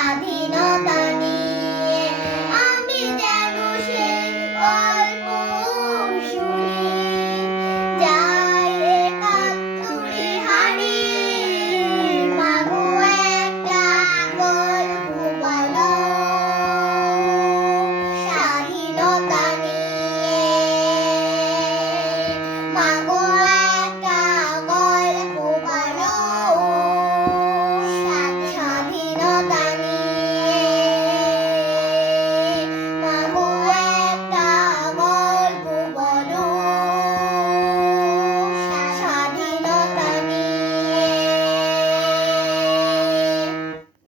স্বাধীনতা